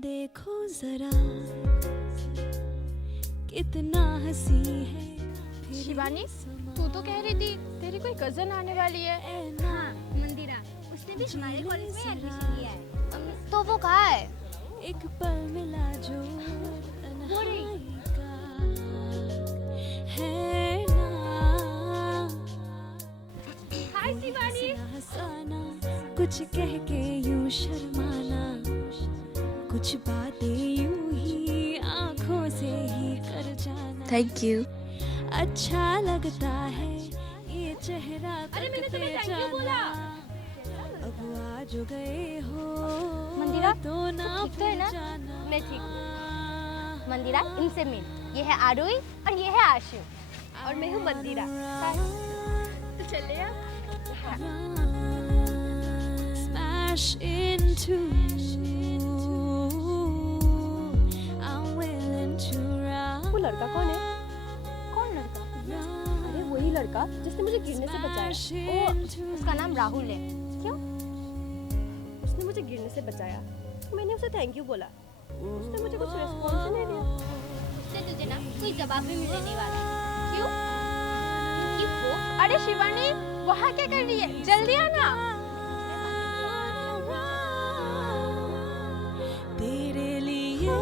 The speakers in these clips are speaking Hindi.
देखो जरा कितना हंसी है। शिवानी, तू तो कह रही थी तेरी कोई कजन आने वाली है। हाँ, मंदिरा, उसने भी हमारे कॉलेज में एडमिशन लिया है। तो वो कहाँ है? एक पल मिला जो वो रही। तन्हाई का है ना। हाय शिवानी। हंसाना, कुछ कह के यूं शर्माना, कुछ बातें यूं ही आंखों से ही कर जाना। Thank you. अच्छा लगता है ये चेहरा। अरे मैंने तुम्हें थैंक यू बोला। अब आ जो गए हो मंदिरा, तो ना ठीक तो है ना? जाना। मैं ठीक हूँ। मंदिरा, इनसे मिल। ये है आरोही और ये है आशु और मैं हूँ मंदिरा। तो चले अब। Smash into I'm willing to run. वो लड़का कौन है? कौन लड़का? अरे वही लड़का जिसने मुझे गिरने से बचाया। ओ, उसका नाम राहुल है। क्यों? उसने मुझे गिरने से बचाया। मैंने उसे थैंक यू बोला। उसने मुझे कुछ रिस्पॉन्स ही नहीं दिया। उससे तुझे ना कोई जवाब भी मिलने वाला है। क्यों? क्योंकि वो अरे शिवानी, वहाँ क्या कर रही है? जल्दी आना। तेरे लिए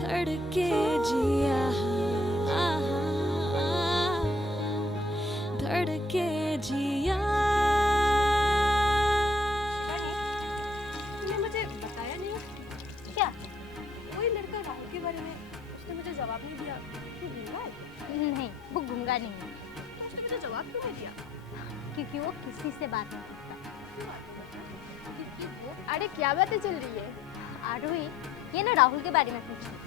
धड़के जिया, धड़के जिया। तुमने मुझे बताया नहीं क्या? वही लड़का राहुल के बारे में। उसने मुझे जवाब नहीं दिया। वो गूंगा है? नहीं, वो गूंगा नहीं है। उसने मुझे जवाब क्यों नहीं दिया? क्योंकि वो किसी से बात नहीं करता। क्योंकि वो अरे क्या बातें चल रही है? आरोही, ये ना राहुल के बारे में पूछ रही थी।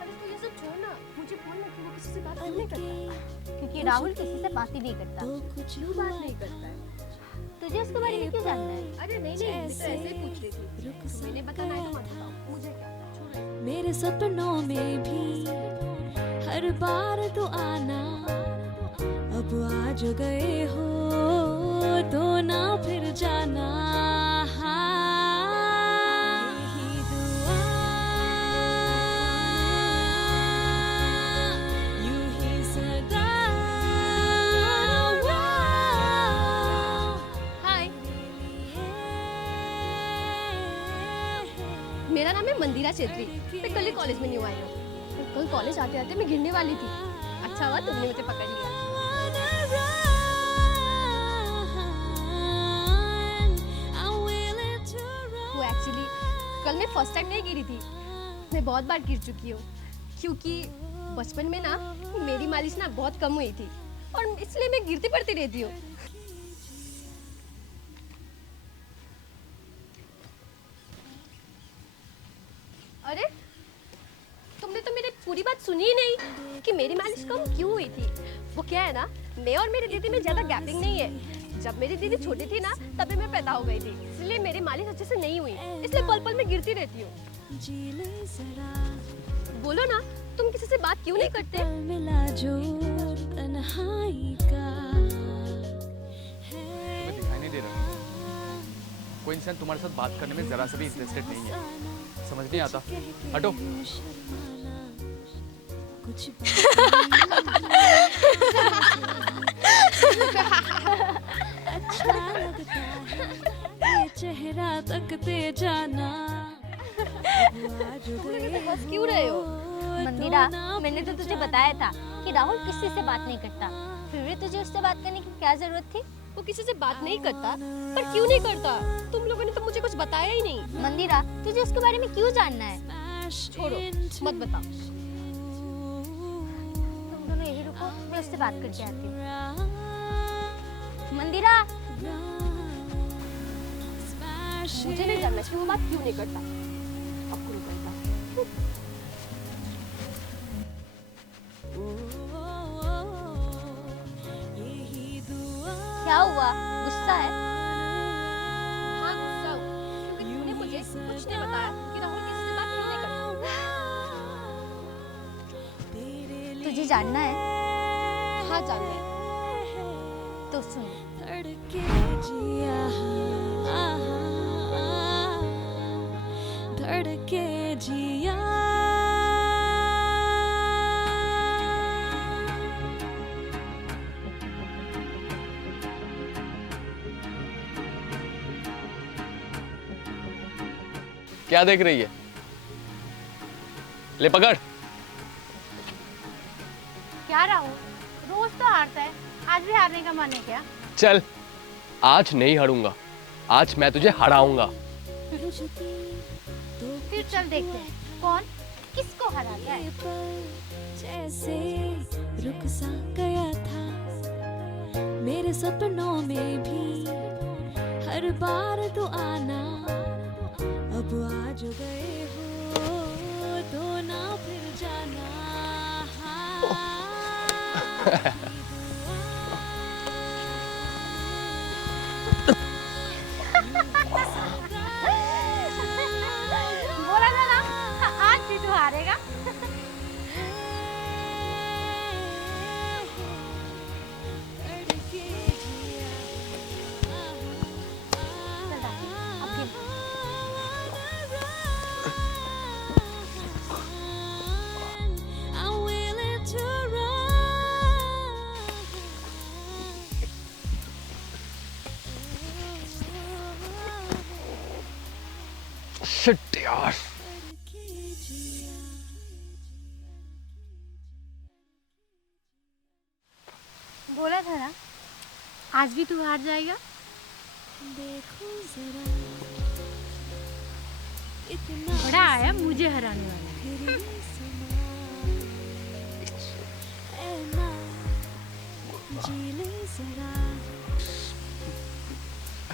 अरे तो ये सब छोड़ ना, मुझे बोल ना कि वो किसी से बात क्यों नहीं करता। क्योंकि राहुल किसी से बात ही नहीं करता। तो कुछ क्यों बात नहीं करता है? तुझे उसके बारे में क्यों जानना है? अरे नहीं नहीं, मैं तो ऐसे ही पूछ रही थी। रुक मैंने बताना है तो मत बताओ, मुझे क्या पता, छोड़ो। मेरे सपनों में भी हर बार तो आना। अब आज गए हो तो ना फिर जाना। यही दुआ, यूं ही सदा। हाय, मेरा नाम है मंदिरा छेत्री। मैं कल ही कॉलेज में न्यू आई हूँ। कल कॉलेज आते आते मैं गिरने वाली थी। अच्छा हुआ तुमने मुझे पकड़ लिया। वो एक्चुअली कल मैं फर्स्ट टाइम नहीं गिरी थी। मैं बहुत बार गिर चुकी हूँ, क्योंकि बचपन में ना मेरी मालिश ना बहुत कम हुई थी और इसलिए मैं गिरती पड़ती रहती हूँ। अरे तुमने तो मेरी पूरी बात सुनी ही नहीं कि मेरी मालिश कम क्यों हुई थी। वो क्या है ना, मैं और मेरी दीदी में ज्यादा गैपिंग नहीं है। जब मेरी दीदी छोटी थी ना तभी मैं पैदा हो गई थी, इसलिए मेरी मालिश अच्छे से नहीं हुई, इसलिए पल पल में गिरती रहती हूँ। जी ले जरा, बोलो ना, तुम किसी से बात क्यों नहीं करते? पल मिला जो तन्हाई का है। तुम्हें दिखाई नहीं दे रहा? कोई इंसान तुम्हारे साथ बात करने में जरा सा भी इंटरेस्टेड नहीं है। समझ नहीं आता। हटो। कुछ अच्छा लगता है ये चेहरा तकते जाना। हंस क्यों रहे हो? मंदिरा, मैंने तो तुझे बताया था कि राहुल किसी से बात नहीं करता। फिर भी तुझे उससे बात करने की क्या जरूरत थी? वो किसी से बात नहीं करता, पर क्यों नहीं करता? तुम लोगों ने तो मुझे कुछ बताया ही नहीं। मंदिरा, तुझे उसके बारे में क्यों जानना है? छोड़ो, मत बताओ। तुम दोनों यही रुको, मैं उससे बात करके आती हूँ। मंदिरा, मुझे नहीं जानना कि वो बात क्यों नहीं करता। अब क्यों करता? क्या हुआ? गुस्सा है? हाँ, गुस्सा हूँ, क्योंकि तूने मुझे कुछ नहीं बताया कि राहुल किसी से बात क्यों नहीं करता। तुझे जानना है? हाँ, जानना है। तो सुन। धड़के जिया, धड़के जिया। क्या देख रही है? ले पकड़। क्या राहुल, रोज तो हारता है, आज भी हारने का मन है क्या? चल, आज नहीं हारूंगा, आज मैं तुझे हराऊंगा। फिर चल देखते हैं कौन किसको हराता है। जैसे रुक सा गया था मेरे सपनों में भी, हर बार तो आना, अब आज गए हो तो ना फिर जाना। बोला था ना, आज भी तू हारेगा। चल राखी, अब खेल। I'm willing to run. Shit यार। बोला था ना, आज भी तू हार जाएगा। देखो जरा इतना बड़ा आया मुझे हराने वाला। फिर ये समा है ना, जी ले जरा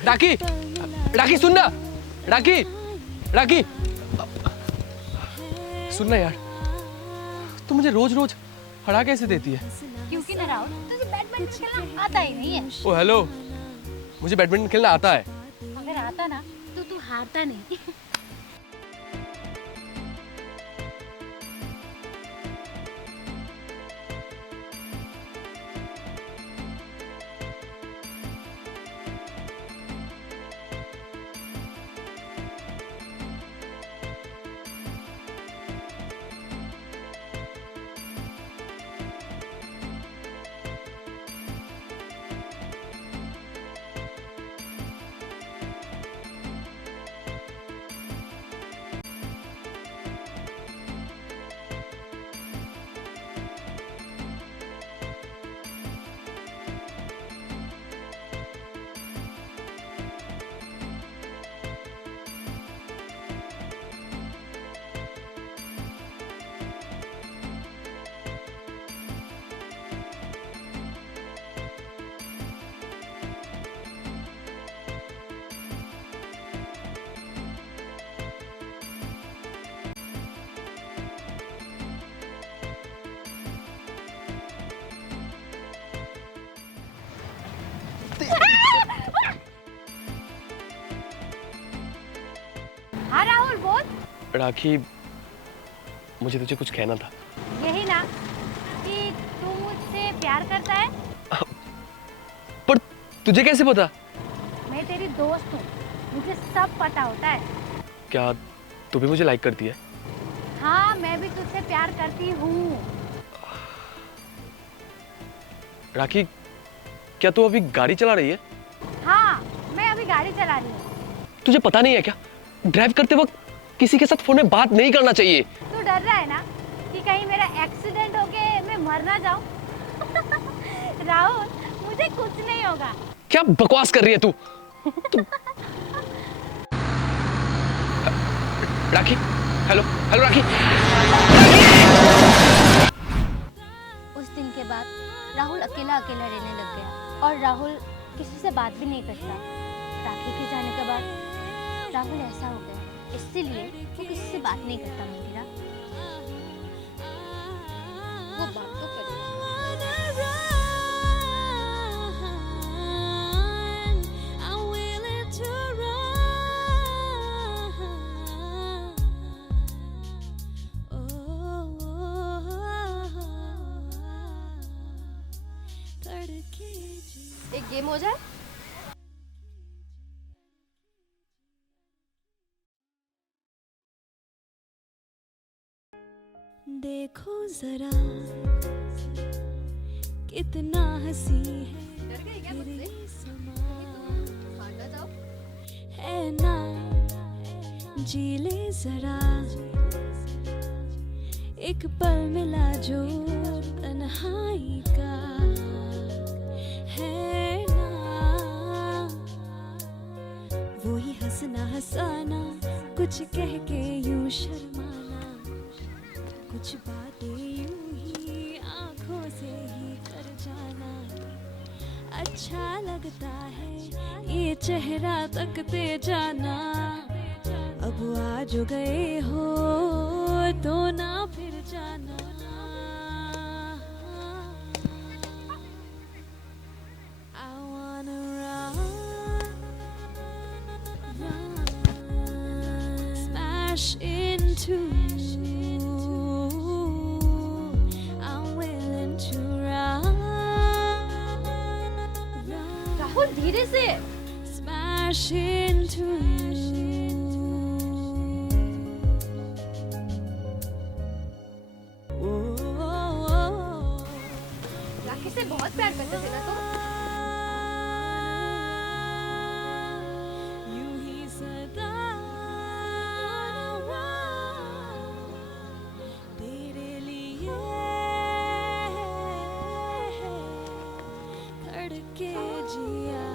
राखी, राखी सुन ना, राखी, राखी सुन ना यार, तू मुझे रोज रोज हरा कैसे देती है? क्योंकि ना राहुल, तुझे बैडमिंटन खेलना आता ही नहीं है। ओ हेलो, मुझे बैडमिंटन खेलना आता है। अगर आता ना तो तू हारता नहीं। हाँ राहुल बोल। राखी, मुझे तुझे कुछ कहना था। यही ना कि तू मुझसे प्यार करता है। पर तुझे कैसे पता? मैं तेरी दोस्त हूँ, मुझे सब पता होता है। क्या तू भी मुझे लाइक करती है? हाँ, मैं भी तुझसे प्यार करती हूँ। राखी, क्या तू अभी गाड़ी चला रही है? हाँ, मैं अभी गाड़ी चला रही हूँ। तुझे पता नहीं है क्या, ड्राइव करते वक्त किसी के साथ फोन में बात नहीं करना चाहिए। तू डर रहा है ना कि कहीं मेरा एक्सीडेंट होके मैं मर ना जाऊं? राहुल, मुझे कुछ नहीं होगा। क्या बकवास कर रही है तू? राखी, हेलो हेलो राखी। उस दिन के बाद राहुल अकेला अकेला रहने लग गया और राहुल किसी से बात भी नहीं करता। राखी के जाने के बाद राहुल ऐसा हो गया, इसीलिए वो किसी से बात नहीं करता। मंदिरा, वो बात तो करे। I'm willing to run. Game हो जाए। देखो जरा कितना हंसी है डर गई क्या फिर मुझसे? ये समा बाहर ना जाओ। है ना, जी ले जरा एक पल मिला जो तन्हाई का है ना, वो ही हंसना हंसाना कुछ कह के यूं शर्माना, कुछ बातें यूं ही आंखों से ही कर जाना, अच्छा लगता है ये चेहरा तकते जाना, अब आ जो गए हो तो ना फिर जाना। I wanna run, smash into you. I'm willing to run, Rahul धीरे से। smash into you. राखी से बहुत प्यार करते थे ना तुम? यूं ही सदा तेरे लिए धड़के जिया,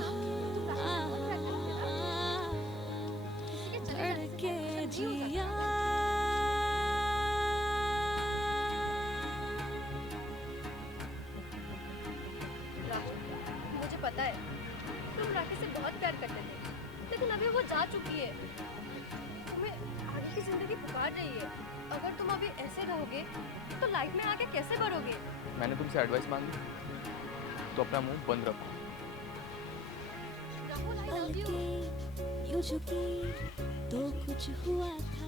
धड़के जिया। राहुल, मुझे पता है तुम राखी से बहुत प्यार करते थे, लेकिन अभी वो जा चुकी है। तुम्हें आगे की जिंदगी पुकार रही है। अगर तुम अभी ऐसे रहोगे तो लाइफ में आगे कैसे बढ़ोगे? मैंने तुमसे एडवाइस मांगी तो अपना मुंह बंद रखो। Rahul, I love you. पलके यूं झुकी तो कुछ हुआ था,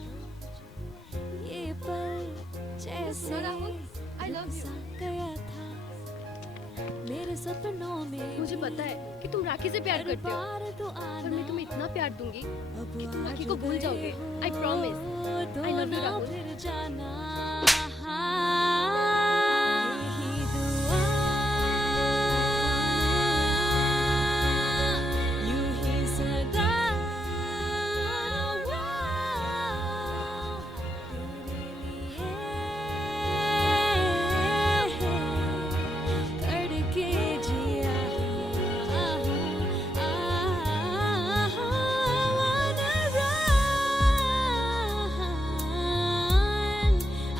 ये पल जैसे सुनो राहुल, I love you. गुजर गया था मेरे सपनों में। मुझे पता है कि तुम राखी से प्यार करते हो, बार तो पर आना मैं तुम्हें इतना प्यार दूंगी अब कि तुम आ राखी जो को भूल गए जाओगे। हो I promise. तो I love you, ना राहुल। फिर जाना। यही दुआ, यूं ही सदा तेरे लिए करके जिया। wanna run,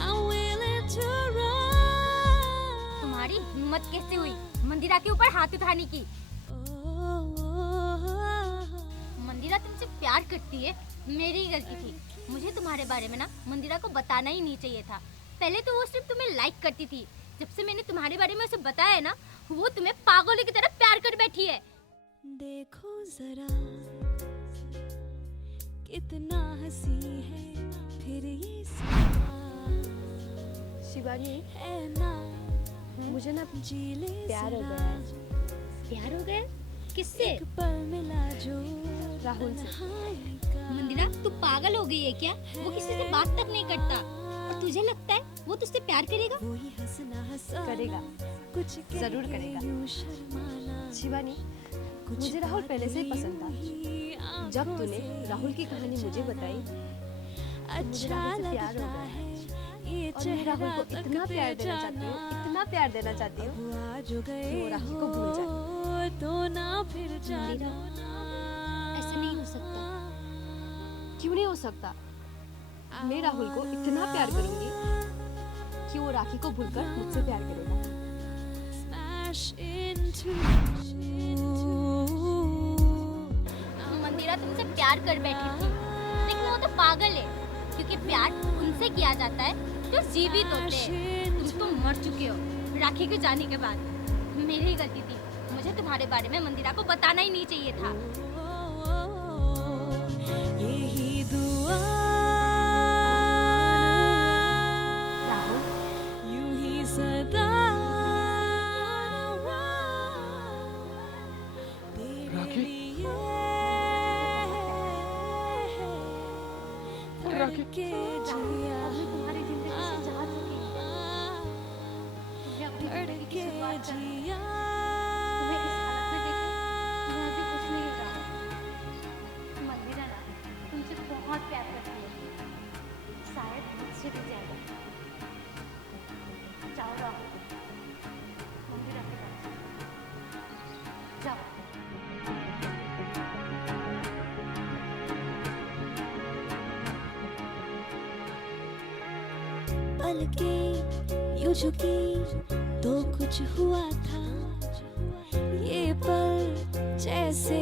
I'm willing to run. तुम्हारी हिम्मत कैसे हुई मंदिरा के ऊपर हाथ उठाने की? मंदिरा तुमसे प्यार करती है, मेरी ही गलती थी। मुझे तुम्हारे बारे में ना मंदिरा को बताना ही नहीं चाहिए था। पहले तो वो सिर्फ तुम्हें लाइक करती थी, जब से मैंने तुम्हारे बारे में उसे बताया है ना, वो तुम्हें पागलों की तरह प्यार कर बैठी है। देखो जरा कितना हंसी है फिर ये समा शिवानी, है ना, मुझे ना जी ले प्यार हो जरा गया है। प्यार हो गया? किससे? एक पल मिला जो राहुल से। तन्हाई का मंदिरा तू पागल हो गई है क्या? वो किसी से बात तक नहीं करता और तुझे लगता है वो तुझसे प्यार करेगा? वो ही हंसना हंसाना करेगा। कुछ कह जरूर के करेगा। यूं शर्माना, शिवानी, कुछ मुझे राहुल पहले से ही पसंद था। बातें यूं ही जब आंखों तूने से राहुल की कहानी मुझे बताई, अच्छा राहुल से प्यार हो लगता गया। है ये और मैं राहुल को चेहरा इतना प्यार तकते देना चाहती हूँ, इतना प्यार देना चाहती हूँ अब आ जो कि गए वो राखी को भूल जाए। हो तो ना फिर जाना। ऐसा नहीं हो सकता। क्यों नहीं हो सकता? मैं राहुल को इतना प्यार करूंगी कि वो राखी को भूलकर मुझसे प्यार करेगा। Smash into मंदिरा तुमसे प्यार कर बैठी थी, लेकिन वो तो पागल है, क्योंकि प्यार उनसे किया जाता है जो जीवित होते हैं। तुम तो मर चुके हो राखी के जाने के बाद। मेरी ही गलती थी, मुझे तुम्हारे बारे में मंदिरा को बताना ही नहीं चाहिए था। यही दुआ, राहुल, यूं ही सदा के राहुल, अब मैं तुम्हारी जिंदगी से जा चुकी हूँ। तुमने अपनी जिंदगी की शुरुआत कर दी। तुम्हें इस हालत में देख के मैं अभी कुछ नहीं रहा। मंदिरा ना तुमसे बहुत प्यार करती है, शायद मुझसे भी ज्यादा। जाओ राहुल, मंदिरा के पास जाओ। पलकें यूं झुकी तो कुछ हुआ था, ये पल जैसे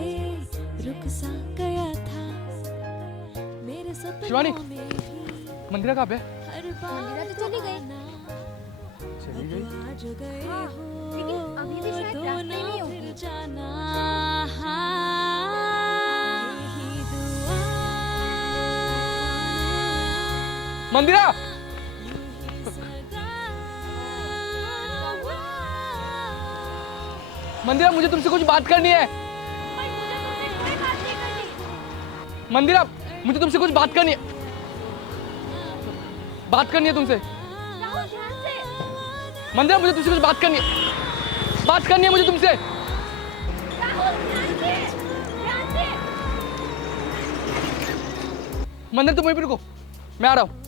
रुक सा गया था मेरे शिवानी, सपनों में भी मंदिरा कहाँ पे? हर मंदिरा बार तो चली गई। चली गई? आज गए हाँ, हो लेकिन अभी भी शायद तो रास्ते ना में होगी। फिर जाना। यही दुआ मंदिरा! मंदिरा, मुझे तुमसे कुछ बात करनी है। मंदिरा, मुझे तुमसे कुछ बात करनी है। बात करनी है तुमसे। राहुल ध्यान से। मंदिरा, मुझे तुमसे कुछ बात करनी है। बात करनी है मुझे तुमसे। राहुल ध्यान से। मंदिरा, तुम वहीं पे रुको, मैं आ रहा हूँ।